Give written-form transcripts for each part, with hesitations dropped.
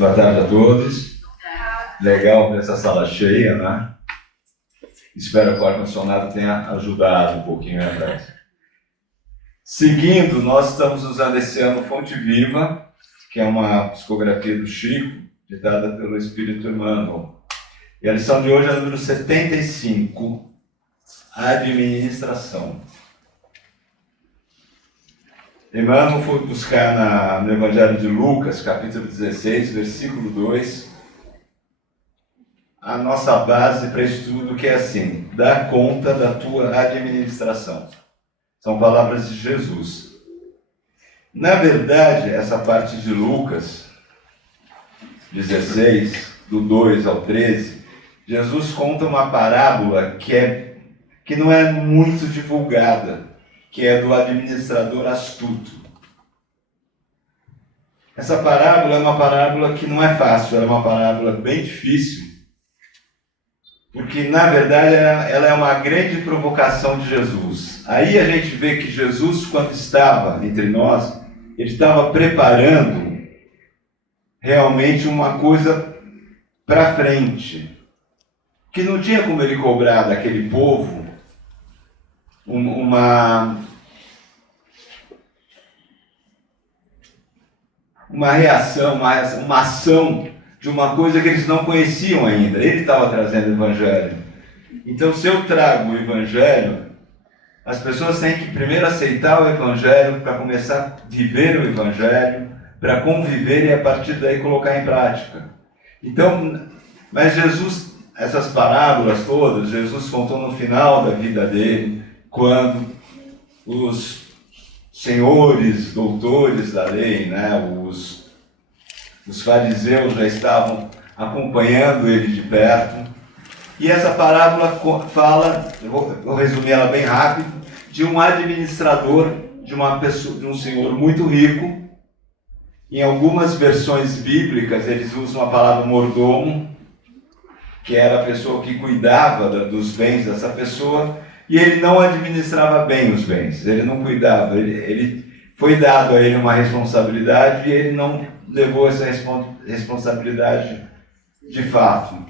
Boa tarde a todos. Legal ver essa sala cheia, né? Espero que o ar-condicionado tenha ajudado um pouquinho atrás. Seguindo, nós estamos usando esse ano Fonte Viva, que é uma psicografia do Chico, ditada pelo Espírito Emmanuel. E a lição de hoje é a número 75, Administração. Emmanuel foi buscar no Evangelho de Lucas, capítulo 16, versículo 2, a nossa base para estudo, que é assim: dá conta da tua administração. São palavras de Jesus. Na verdade, essa parte de Lucas 16, do 2 ao 13, Jesus conta uma parábola que não é muito divulgada, que é do administrador astuto. Essa parábola é uma parábola que não é fácil, ela é uma parábola bem difícil, porque, na verdade, ela é uma grande provocação de Jesus. Aí a gente vê que Jesus, quando estava entre nós, ele estava preparando realmente uma coisa para frente, que não tinha como ele cobrar daquele povo uma reação, uma ação de uma coisa que eles não conheciam ainda. Ele estava trazendo o Evangelho. Então, se eu trago o Evangelho, as pessoas têm que primeiro aceitar o Evangelho para começar a viver o Evangelho, para conviver e a partir daí colocar em prática. Então, mas Jesus, essas parábolas todas, Jesus contou no final da vida dele, quando os senhores, doutores da lei, né, os fariseus já estavam acompanhando ele de perto. E essa parábola fala, eu vou resumir ela bem rápido, de um administrador, de um senhor muito rico. Em algumas versões bíblicas eles usam a palavra mordomo, que era a pessoa que cuidava dos bens dessa pessoa. E ele não administrava bem os bens, ele não cuidava, ele foi dado a ele uma responsabilidade e ele não levou essa responsabilidade de fato.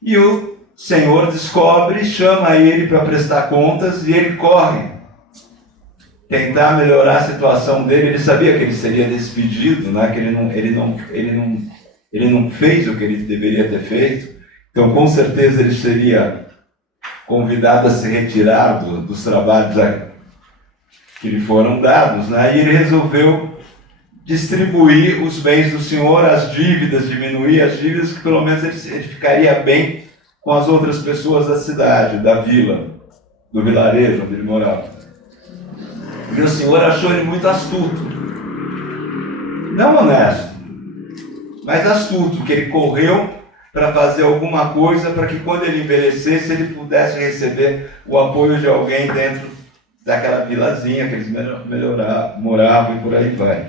E o Senhor descobre, chama ele para prestar contas e ele corre tentar melhorar a situação dele. Ele sabia que ele seria despedido, né? Que ele não fez o que ele deveria ter feito, então com certeza ele seria convidado a se retirar dos trabalhos que lhe foram dados, né? E ele resolveu distribuir os bens do Senhor, as dívidas, diminuir as dívidas, que pelo menos ele ficaria bem com as outras pessoas da cidade, da vila, do vilarejo onde ele morava. E o Senhor achou ele muito astuto, não honesto, mas astuto, que ele correu para fazer alguma coisa para que quando ele envelhecesse ele pudesse receber o apoio de alguém dentro daquela vilazinha que eles moravam e por aí vai.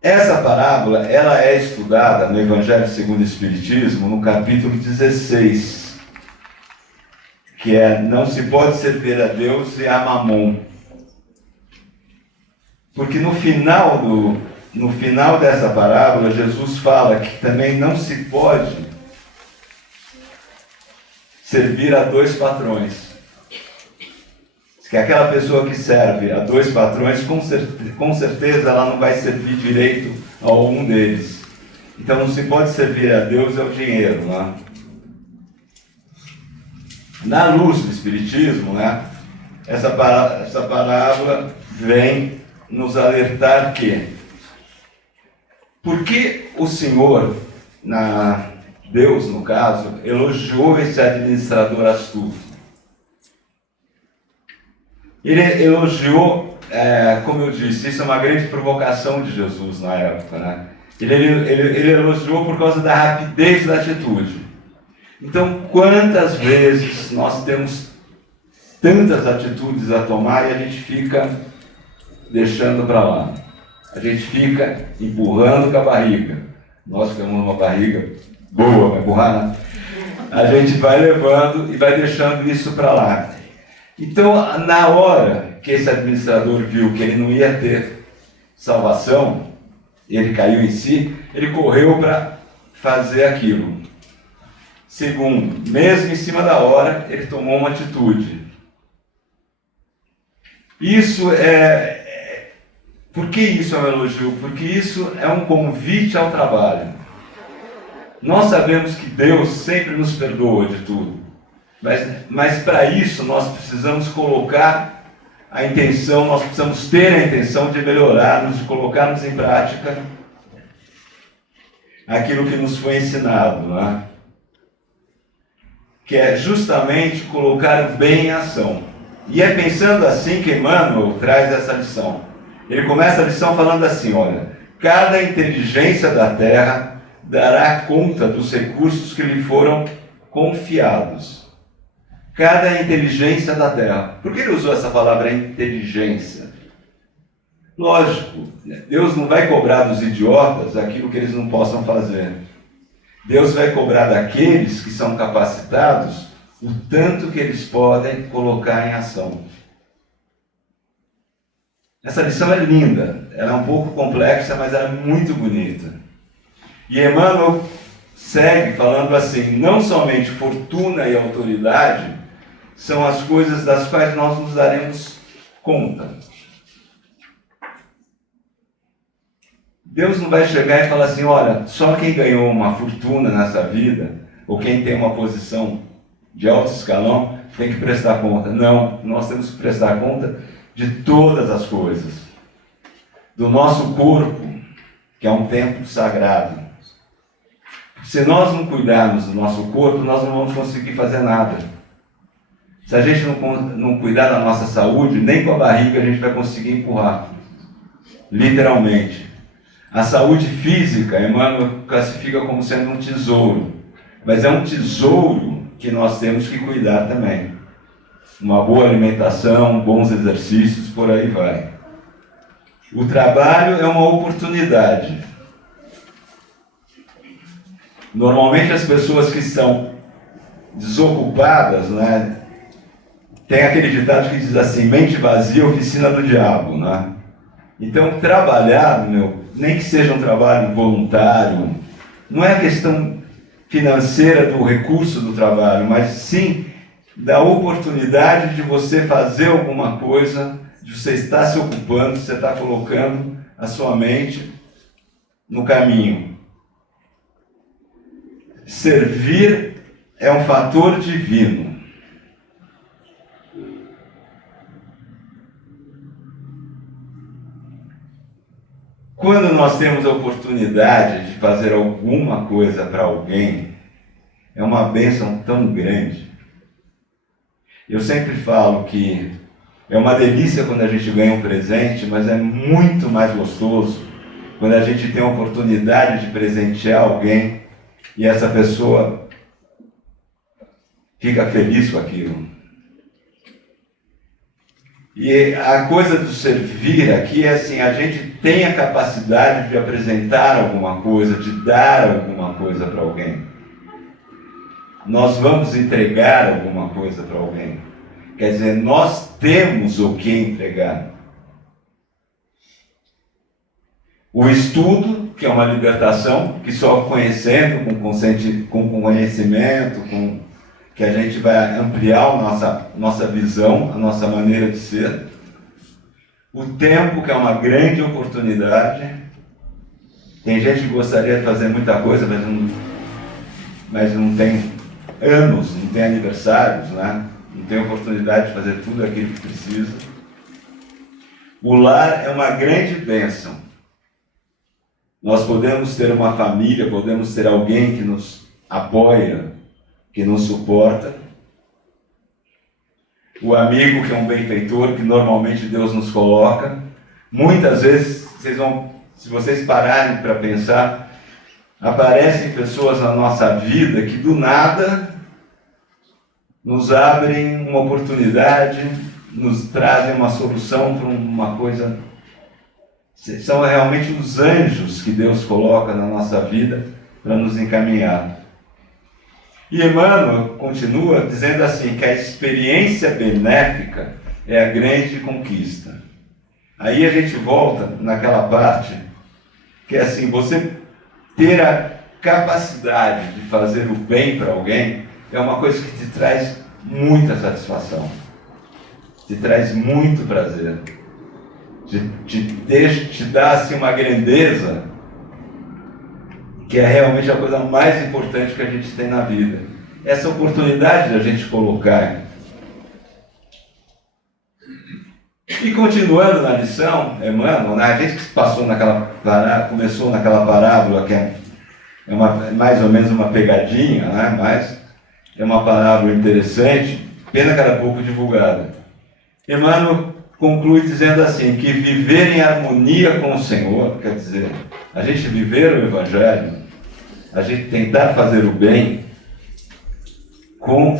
Essa parábola ela é estudada no Evangelho segundo o Espiritismo, no capítulo 16, que é: não se pode servir a Deus e a Mamon. Porque no final dessa parábola, Jesus fala que também não se pode servir a dois patrões. Que aquela pessoa que serve a dois patrões, com certeza ela não vai servir direito a algum deles. Então não se pode servir a Deus e ao dinheiro, né? Na luz do Espiritismo, né, essa parábola vem nos alertar que porque o Senhor, Deus no caso, elogiou esse administrador astuto. Ele elogiou, como eu disse, isso é uma grande provocação de Jesus na época, né? Ele elogiou por causa da rapidez da atitude. Então, quantas vezes nós temos tantas atitudes a tomar e a gente fica deixando para lá? A gente fica empurrando com a barriga. Nós temos uma barriga boa para empurrar, né? A gente vai levando e vai deixando isso para lá. Então, na hora que esse administrador viu que ele não ia ter salvação, ele caiu em si, ele correu para fazer aquilo. Segundo, mesmo em cima da hora, ele tomou uma atitude. Isso por que isso é um elogio? Porque isso é um convite ao trabalho. Nós sabemos que Deus sempre nos perdoa de tudo. Mas para isso nós precisamos colocar a intenção, nós precisamos ter a intenção de melhorarmos, de colocarmos em prática aquilo que nos foi ensinado, não é? Que é justamente colocar o bem em ação. E é pensando assim que Emmanuel traz essa lição. Ele começa a lição falando assim, olha, cada inteligência da terra dará conta dos recursos que lhe foram confiados. Cada inteligência da terra. Por que ele usou essa palavra inteligência? Lógico, Deus não vai cobrar dos idiotas aquilo que eles não possam fazer. Deus vai cobrar daqueles que são capacitados o tanto que eles podem colocar em ação. Essa lição é linda, ela é um pouco complexa, mas ela é muito bonita. E Emmanuel segue falando assim, não somente fortuna e autoridade são as coisas das quais nós nos daremos conta. Deus não vai chegar e falar assim, olha, só quem ganhou uma fortuna nessa vida, ou quem tem uma posição de alto escalão, tem que prestar conta. Não, nós temos que prestar conta de todas as coisas. Do nosso corpo, que é um templo sagrado. Se nós não cuidarmos do nosso corpo, nós não vamos conseguir fazer nada. Se a gente não cuidar da nossa saúde, nem com a barriga a gente vai conseguir empurrar. Literalmente. A saúde física, Emmanuel classifica como sendo um tesouro. Mas é um tesouro que nós temos que cuidar também. Uma boa alimentação, bons exercícios, por aí vai. O trabalho é uma oportunidade. Normalmente as pessoas que são desocupadas, né, tem aquele ditado que diz assim, mente vazia, oficina do diabo, né? Então trabalhar, nem que seja um trabalho voluntário, não é a questão financeira do recurso do trabalho, mas sim da oportunidade de você fazer alguma coisa, de você estar se ocupando, de você estar colocando a sua mente no caminho. Servir é um fator divino. Quando nós temos a oportunidade de fazer alguma coisa para alguém, é uma bênção tão grande. Eu sempre falo que é uma delícia quando a gente ganha um presente, mas é muito mais gostoso quando a gente tem a oportunidade de presentear alguém e essa pessoa fica feliz com aquilo. E a coisa do servir aqui é assim, a gente tem a capacidade de apresentar alguma coisa, de dar alguma coisa para alguém. Nós vamos entregar alguma coisa para alguém. Quer dizer, nós temos o que entregar. O estudo, que é uma libertação, que só conhecendo, com conhecimento, que a gente vai ampliar a nossa visão, a nossa maneira de ser. O tempo, que é uma grande oportunidade. Tem gente que gostaria de fazer muita coisa, mas não tem anos, não tem aniversários, né? Não tem oportunidade de fazer tudo aquilo que precisa. O lar é uma grande bênção. Nós podemos ter uma família, podemos ter alguém que nos apoia, que nos suporta. O amigo, que é um benfeitor, que normalmente Deus nos coloca. Muitas vezes, se vocês pararem para pensar, aparecem pessoas na nossa vida que do nada nos abrem uma oportunidade, nos trazem uma solução para uma coisa. São realmente os anjos que Deus coloca na nossa vida para nos encaminhar. E Emmanuel continua dizendo assim, que a experiência benéfica é a grande conquista. Aí a gente volta naquela parte que é assim, você ter a capacidade de fazer o bem para alguém é uma coisa que te traz muita satisfação, te traz muito prazer, te dá assim, uma grandeza que é realmente a coisa mais importante que a gente tem na vida. Essa oportunidade de a gente colocar. E continuando na lição, Emmanuel, a gente que passou começou naquela parábola que é mais ou menos uma pegadinha, né? Mas é uma parábola interessante, pena que era pouco divulgada. Emmanuel conclui dizendo assim, que viver em harmonia com o Senhor, quer dizer, a gente viver o Evangelho, a gente tentar fazer o bem com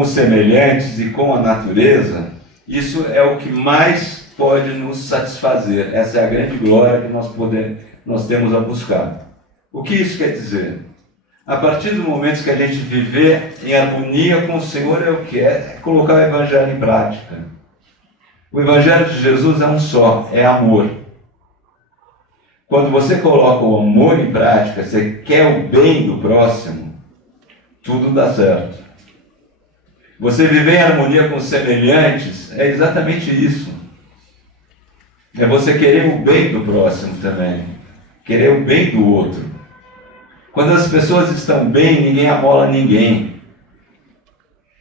os semelhantes e com a natureza, isso é o que mais pode nos satisfazer. Essa é a grande glória que nós temos a buscar. O que isso quer dizer? A partir do momento que a gente viver em harmonia com o Senhor, é o que? É colocar o Evangelho em prática. O Evangelho de Jesus é um só, é amor. Quando você coloca o amor em prática, você quer o bem do próximo, tudo dá certo. Você viver em harmonia com os semelhantes é exatamente isso. É você querer o bem do próximo também. Querer o bem do outro. Quando as pessoas estão bem, ninguém amola ninguém.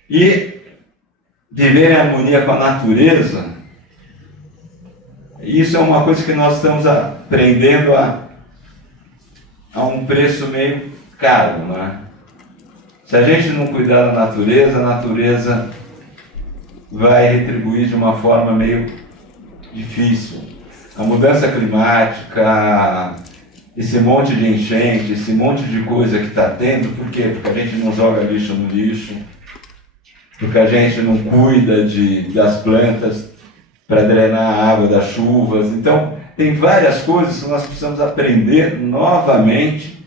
E viver em harmonia com a natureza, isso é uma coisa que nós estamos aprendendo a um preço meio caro, não é? Se a gente não cuidar da natureza, a natureza vai retribuir de uma forma meio difícil. A mudança climática, esse monte de enchente, esse monte de coisa que está tendo, por quê? Porque a gente não joga lixo no lixo, porque a gente não cuida das plantas para drenar a água das chuvas. Então, tem várias coisas que nós precisamos aprender novamente.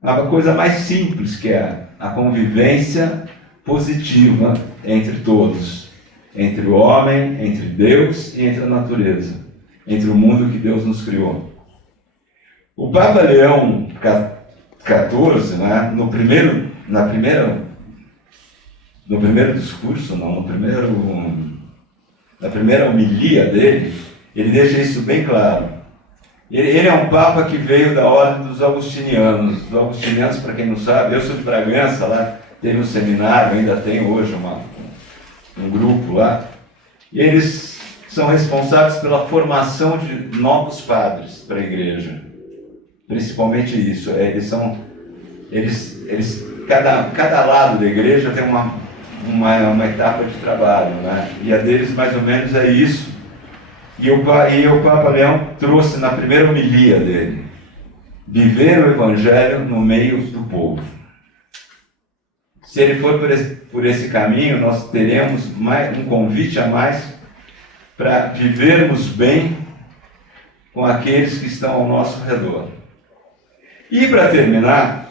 A coisa mais simples, que é a convivência positiva entre todos, entre o homem, entre Deus e entre a natureza, entre o mundo que Deus nos criou. O Papa Leão XIV, né, no primeiro discurso, na primeira homilia dele, ele deixa isso bem claro. Ele é um Papa que veio da ordem dos Augustinianos. Os Augustinianos, para quem não sabe, eu sou de Bragança, lá teve um seminário, ainda tem hoje um grupo lá. E eles são responsáveis pela formação de novos padres para a igreja. Principalmente isso. Cada lado da igreja tem uma etapa de trabalho, né? E a deles mais ou menos é isso. E o Papa Leão trouxe na primeira homilia dele, viver o Evangelho no meio do povo. Se ele for por esse caminho, nós teremos um convite a mais para vivermos bem com aqueles que estão ao nosso redor. E para terminar,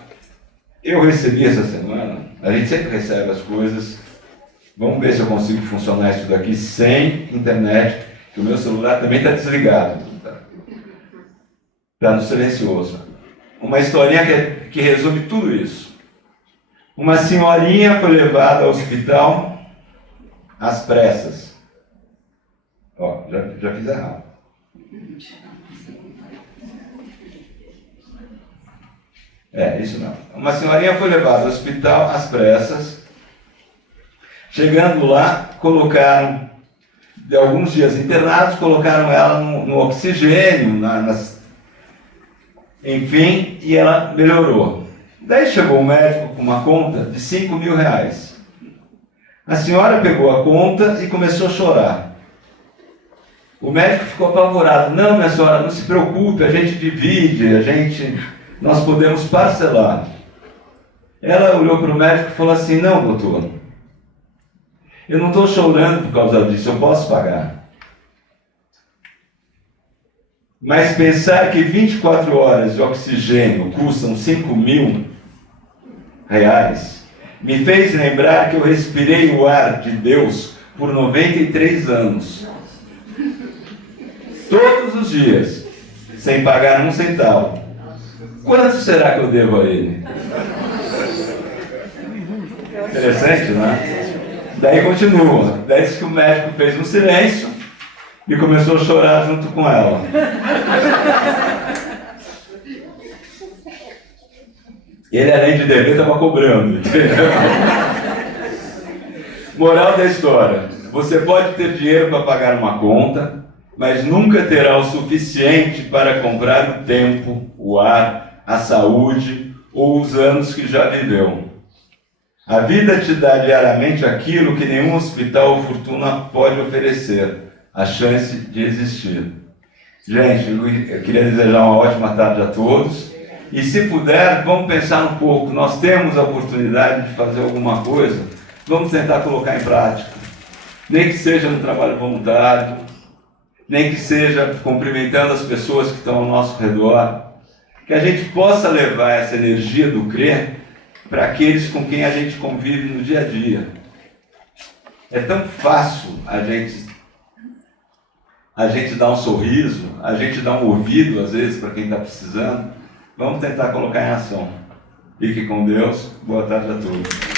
eu recebi essa semana, a gente sempre recebe as coisas, vamos ver se eu consigo funcionar isso daqui sem internet, que o meu celular também está desligado, está no silencioso. Uma historinha que resume tudo isso. Uma senhorinha foi levada ao hospital às pressas. Ó, já fiz errado. Isso não. Uma senhorinha foi levada ao hospital às pressas. Chegando lá, colocaram, de alguns dias internados, colocaram ela no oxigênio, enfim, e ela melhorou. Daí chegou o médico com uma conta de R$5.000. A senhora pegou a conta e começou a chorar. O médico ficou apavorado. Não, minha senhora, não se preocupe, a gente divide, nós podemos parcelar. Ela olhou para o médico e falou assim, não, doutor, eu não estou chorando por causa disso, eu posso pagar. Mas pensar que 24 horas de oxigênio custam R$5.000 me fez lembrar que eu respirei o ar de Deus por 93 anos. os dias, sem pagar um centavo. Quanto será que eu devo a ele? Interessante, né? Daí continua. Daí diz que o médico fez um silêncio e começou a chorar junto com ela. Ele, além de dever, estava cobrando. Moral da história: você pode ter dinheiro para pagar uma conta, mas nunca terá o suficiente para comprar o tempo, o ar, a saúde ou os anos que já viveu. A vida te dá diariamente aquilo que nenhum hospital ou fortuna pode oferecer: a chance de existir. Gente, eu queria desejar uma ótima tarde a todos. E se puder, vamos pensar um pouco. Nós temos a oportunidade de fazer alguma coisa, vamos tentar colocar em prática. Nem que seja no trabalho voluntário, nem que seja cumprimentando as pessoas que estão ao nosso redor. Que a gente possa levar essa energia do crer para aqueles com quem a gente convive no dia a dia. É tão fácil a gente dar um sorriso, a gente dar um ouvido, às vezes, para quem está precisando. Vamos tentar colocar em ação. Fique com Deus. Boa tarde a todos.